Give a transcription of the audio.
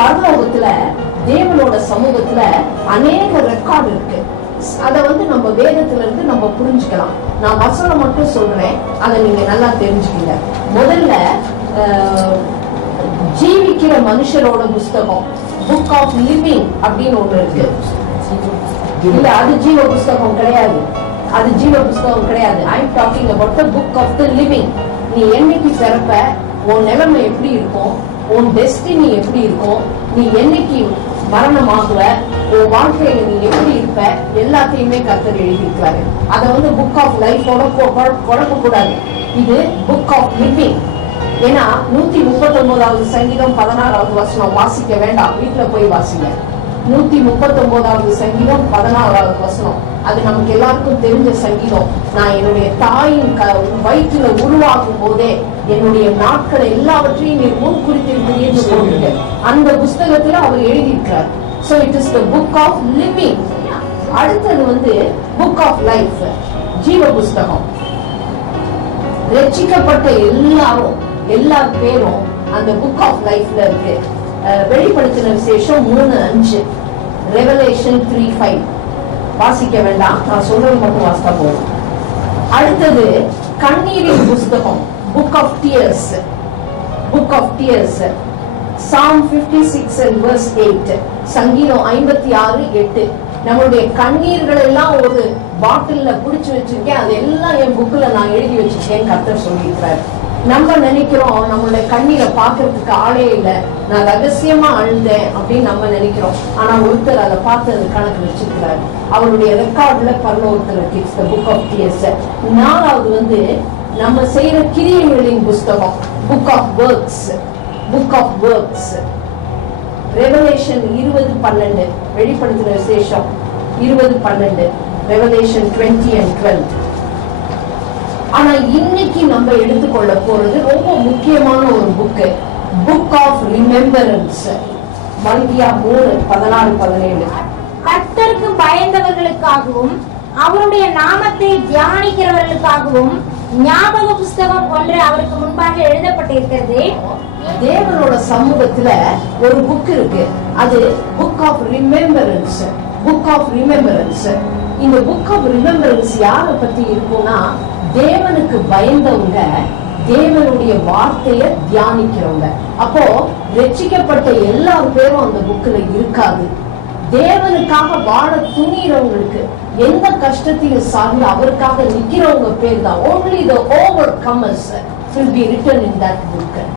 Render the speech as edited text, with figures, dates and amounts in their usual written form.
பரலோகத்துல தேவனோட சமூகத்துல அநேக ரெக்கார்டு இருக்கு. அதை நம்ம வேதத்துல இருந்து நம்ம புரிஞ்சுக்கலாம். நான் வசனம் மட்டும் சொல்றேன், அதை நீங்க நல்லா தெரிஞ்சுக்கீங்க. முதல்ல ஜீவிக்கிற மனுஷரோட புஸ்தகம், புக் ஆஃப் லிவிங் அப்படின்னு ஒண்ணு இருக்கு. இல்ல, அது ஜீவ புஸ்தகம் கிடையாது, அது ஜீவ புஸ்தகம் கிடையாது. I am talking about the book of the living. நீ என்னைக்கு பிறப்ப, உன் நிலைமை எப்படி இருக்கும், உன் டெஸ்டினி எப்படி இருக்கும், நீ என்னைக்கு மரணமாகுவ, உன் வாழ்க்கையில நீ எப்படி இருப்ப, எல்லாத்தையுமே கர்த்தர் எழுதியிருக்கிறாரு. அதை புக் ஆஃப் லைஃபோட குழப்ப கூடாது. இது புக் ஆஃப் லிவிங். ஏன்னா 139வது சங்கீதம் 16வது வசனம் வாசிக்க வேண்டாம், வீட்டுல போய் வாசிங்க. 139வது சங்கீதம் 16வது வசனம், அது நமக்கு எல்லாருக்கும் தெரிஞ்ச சங்கீதம். நான் என்னுடைய தாயின் வயிற்றுல உருவாக்கும் போதே என்னுடைய நாட்கள் எல்லாவற்றையும் நீர் முன் குறித்திருக்கிறீர்கள் போட்டு அந்த புஸ்தகத்துல அவர் எழுதியிருக்கிறார். So it is the book of living. அடுத்தது book of life, ஜீவ புஸ்தகம். ரட்சிக்கப்பட்ட எல்லா பேரும் அந்த புக் ஆஃப் லைஃப்ல இருக்கு. வெளிப்படுத்தின விசேஷம் 3:5, ரெவலேஷன் 3:5 வாசிக்க வேண்டாம், நான் சொல்றது மட்டும் வாசித்தா போதும். அடுத்தது கண்ணீரின் புஸ்தகம், book of tears, book of tears. Psalm 56 and verse 8, சங்கீதம் 56:8. நம்மளுடைய கண்ணீர்கள் எல்லாம் ஒரு பாட்டில்ல புடிச்சு வச்சிருக்கேன், அது எல்லாம் என் புக்ல நான் எழுதி வச்சிருக்கேன் கர்த்தர் சொல்லியிருக்கிறார். நம்ம நினைக்கிறோம் நம்மளுடைய கண்ணீரை பாக்குறதுக்கு ஆளே இல்லை, நான் ரகசியமா அழுந்தேன் அப்படின்னு நம்ம நினைக்கிறோம். ஆனா ஒருத்தர் அதை பார்த்து அது கணக்கு வச்சிருக்கிறார். அவருடைய ரெக்கார்ட்ல பரலோகத்துல இருக்கு. It's the book of tears. நாலாவது நம்ம செய்யற கிரியைகளின் புஸ்தகம், book of works, book of works. Revelation 20:12, வெளிப்படுத்தின விசேஷம் 20:12, ரெவலேஷன் 20 and 12. ஆனா இன்னைக்கு நம்ம எடுத்துக்கொள்ள போறது ரொம்ப முக்கியமான ஒரு புக், புக் ஆஃப் ரிமெம்பரன்ஸ். மல்கியா 3:16-17. கர்த்தருக்கு பயந்தவர்களுக்காகவும் அவருடைய நாமத்தை தியானிக்கிறவர்களுக்காகவும் ஞாபக புஸ்தகம் ஒன்று அவருக்கு முன்பாக எழுதப்பட்டிருக்கிறது. தேவனோட சமூகத்துல ஒரு புக் இருக்கு, அது book of remembrance, book of remembrance. இந்த புக் ஆஃப் ரிமெம்பரன்ஸ் யாரை பத்தி இருக்கும்னா, தேவனுக்கு பயந்தவங்க, தேவனுடைய வார்த்தைய தியானிக்கிறவங்க. அப்போ ரட்சிக்கப்பட்ட எல்லா பேரும் அந்த புக்ல இருக்காது. தேவனுக்காக வாழ துணிறவங்களுக்கு, எந்த கஷ்டத்தையும் சார்ந்து அவருக்காக நிக்கிறவங்க பேர் தான். Only the overcomers will be written in that book.